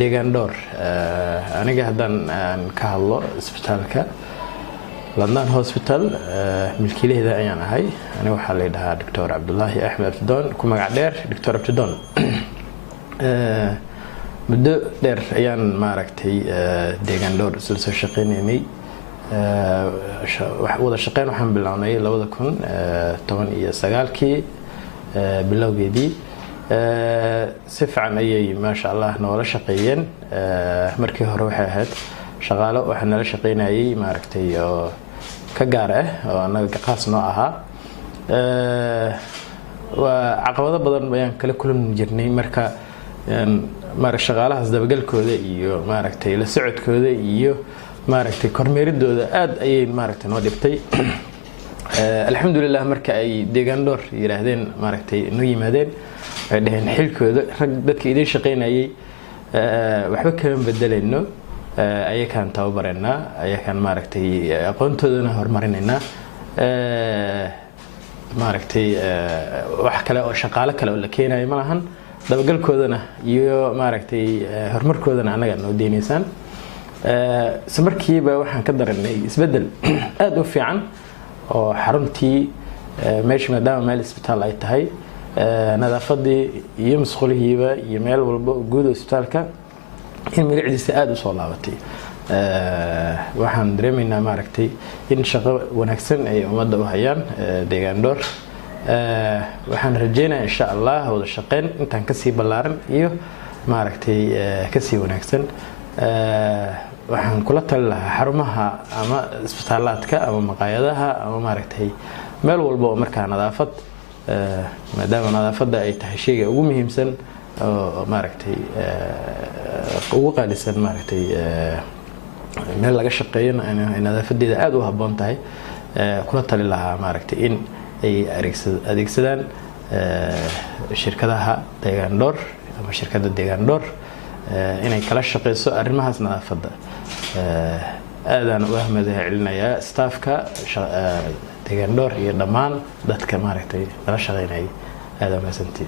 deegaan dhowr aniga haddaan ka hadlo isbitaalka London Hospital milkiilaheeda ayaan ahay aniga waxaa la yiraahdaa Dr. Abdullahi Ahmed Abdidon ku magac dheer Dr. Abdidon muddo dheer ayaan maaragtay deegaan dhowr isla soo shaqeynay wada shaqeyn waxaan bilownay 2019kii bilowgeedii si fiican ayay ma sha Allah noola shaqeeyeen markii hore waxay ahayd shaqaale waxa nala shaqeynayay maaragtay oo ka gaar ah oo anaga qaas noo ahaa waa caqabado badan ayaan kala kulmi jirnay marka shaqaalahaas dabagalkooda iyo maaragtay la socodkooda iyo maaragtay kormeeridooda aad ayay maaragtay noo dhibtay alxamdulillah marka ay deegaan dhowr yiraahdeen maaragtay noo yimaadeen ay dhaheen xilkooda rag dadka idin shaqeynayay waxba kama bedelayno ayakaan tababareena ayakaan maaragtay aqoontoodana horumarinayna maaragtay wax kale oo shaqaale kale oo la keenayo ma lahan dabagalkoodana iyo maaragtay horumarkoodana anaga noo deenaysan markiiba waxaan ka daranay isbedel aad u fiican oo xaruntii meesha maadaama meel isbitaal ay tahay nadaafadii iyo masquulihiiba iyo meel walba guud isbitaalka in magiciisa aad u soo laabatay waxaan dareemaynaa maaragtay in shaqo wanaagsan ay ummadda u hayaan deegaan dhowr waxaan rajeynayaa insha Allah wada shaqeyn intaan ka sii ballaaran iyo maaragtay ka sii wanaagsan waxaan kula tali lahaa xarumaha ama isbitaalaadka ama maqaayadaha ama maaragtay meel walba oo markaa nadaafad maadaama nadaafadda ay tahay shayga ugu muhiimsan oo maaragtay ugu qaalisan maaragtay meel laga shaqeeyo nadaafadeeda aad u habboon tahay kula tali lahaa maaragtay in ay adeegsadaan shirkadaha deegaan dhowr ama shirkadda deegaan dhowr inay kala shaqeyso arrimahaas nadaafadda aadaan u mahadcelinayaa staafka deegaan dhowr iyo dhammaan dadka maaragtay kala shaqeynaya aad u mahadsantihiin